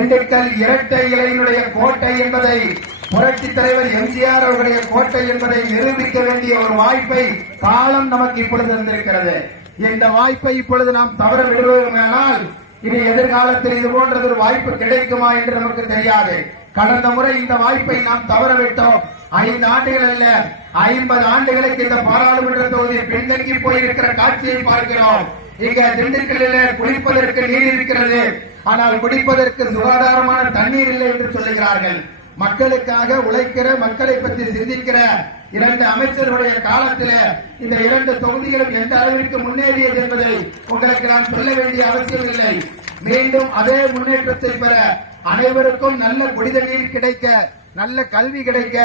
திண்டுக்கல் இரட்டை இலையினுடைய கோட்டை என்பதை புரட்சி தலைவர் எம்ஜிஆர் அவருடைய கோட்டை என்பதை நிரூபிக்க வேண்டிய ஒரு வாய்ப்பை காலம் நமக்கு இப்பொழுது வந்திருக்கிறது இந்த வாய்ப்பை இப்பொழுது நாம் தவற விடுவோமானால் இனி எதிர்காலத்தில் இது போன்றது ஒரு வாய்ப்பு கிடைக்குமா என்று நமக்கு தெரியாது. கடந்த முறை இந்த வாய்ப்பை நாம் தவற விட்டோம். ஐந்து ஆண்டுகள் அல்ல ஐம்பது ஆண்டுகளுக்கு இந்த பாராளுமன்ற தொகுதியில் பின்தங்கி போயிருக்கிற காட்சியை பார்க்கிறோம். இங்க திண்டுக்கல்லில் குடிப்பதற்கு நீர் இருக்கிறது. ஆனால் குடிப்பதற்கு சுகாதாரமான தண்ணீர் இல்லை என்று சொல்லுகிறார்கள். மக்களுக்காக உழைக்கிற மக்களை பற்றி சிந்திக்கிற இரண்டு அமைச்சர்களுடைய காலத்தில் இந்த இரண்டு தொகுதிகளும் எந்த அளவிற்கு முன்னேறியது என்பதை உங்களுக்கு நான் சொல்ல வேண்டிய அவசியம் இல்லை. மீண்டும் அதே முன்னேற்றத்தை பெற அனைவருக்கும் நல்ல குடிதண்ணீர் கிடைக்க நல்ல கல்வி கிடைக்க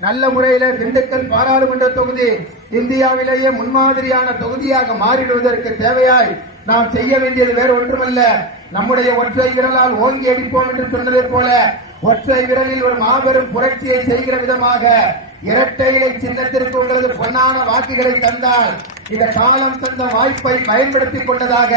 நல்ல முறையில திண்டுக்கல் பாராளுமன்ற தொகுதி இந்தியாவிலேயே முன்மாதிரியான தொகுதியாக மாறிடுவதற்கு தேவையாய் நாம் செய்ய வேண்டியது வேறு ஒன்றுமல்ல. நம்முடைய ஒற்றை விரலால் ஓங்கி அடிப்போம் என்று சொன்னதை போல ஒற்றை விரலில் ஒரு மாபெரும் புரட்சியை செய்கிற விதமாக இரட்டை இலை சின்னத்திற்கு உங்களது பொன்னான வாக்குகளை தந்தால் இந்த காலம் தந்த வாய்ப்பை பயன்படுத்திக் கொண்டதாக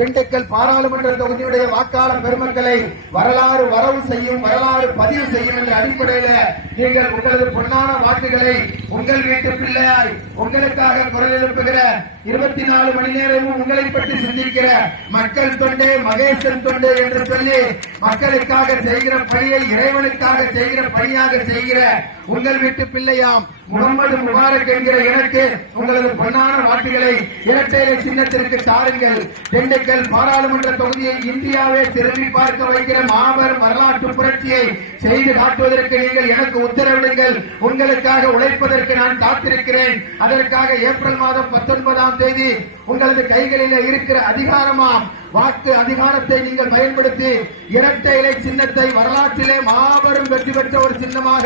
திண்டுக்கல் பாராளுமன்ற தொகுதியுடைய வாக்காளர் பெருமக்களை வரலாறு வரவு செய்யும் வரலாறு பதிவு செய்யும் என்ற அடிப்படையில நீங்கள் உங்களது பொன்னான வாக்குகளை உங்கள் வீட்டு பிள்ளையாய் உங்களுக்காக குரல் எழுப்புகிற இருபத்தி நாலு மணி நேரமும் உங்களை பற்றி சிந்திக்கிற மக்கள் தொண்டே மகேசன் தொண்டே என்று சொல்லி மக்களுக்காக செய்கிற பணியை இறைவனுக்காக செய்கிற பணியாக செய்கிற உங்கள் வீட்டு பிள்ளையாம் முகமது முபாரக் என்கிற எனக்கு உங்களது பொன்னான வாக்குகளை இரட்டையிலை சின்னத்திற்கு தாருங்கள். திண்டுக்கல் பாராளுமன்ற தொகுதியை இந்தியாவே திரும்பி பார்க்க வைக்கிற மாபெரும் வரலாற்று புரட்சியை செய்து காட்டுவதற்கு நீங்கள் எனக்கு உத்தரவிடுங்கள். உங்களுக்காக உழைப்பதற்கு நான் காத்திருக்கிறேன். அதற்காக ஏப்ரல் மாதம் பத்தொன்பதாம் தேதி உங்களது கைகளில் இருக்கிற அதிகாரமாம் வாக்கு அதிகாரத்தை நீங்கள் பயன்படுத்தி இரட்டை இலை சின்னத்தை வரலாற்றிலே மாபெரும் வெற்றி பெற்ற ஒரு சின்னமாக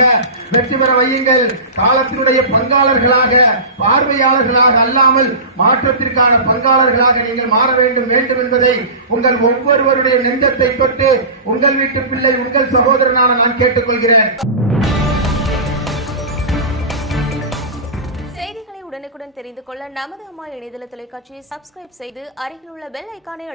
வெற்றி பெற வையுங்கள். காலத்தினுடைய பங்காளர்களாக பார்வையாளர்களாக அல்லாமல் மாற்றத்திற்கான பங்காளர்களாக நீங்கள் மாற வேண்டும் வேண்டும் என்பதை உங்கள் ஒவ்வொருவருடைய நெஞ்சத்தை தொட்டு உங்கள் வீட்டு பிள்ளை உங்கள் சகோதரனான நான் கேட்டுக்கொள்கிறேன். செய்திகளை உடனுக்குடன் தெரிந்து கொள்ள நமது அம்மா இணையதள தொலைக்காட்சியை சப்ஸ்கிரைப் செய்து அருகில் உள்ள பெல் ஐக்கானை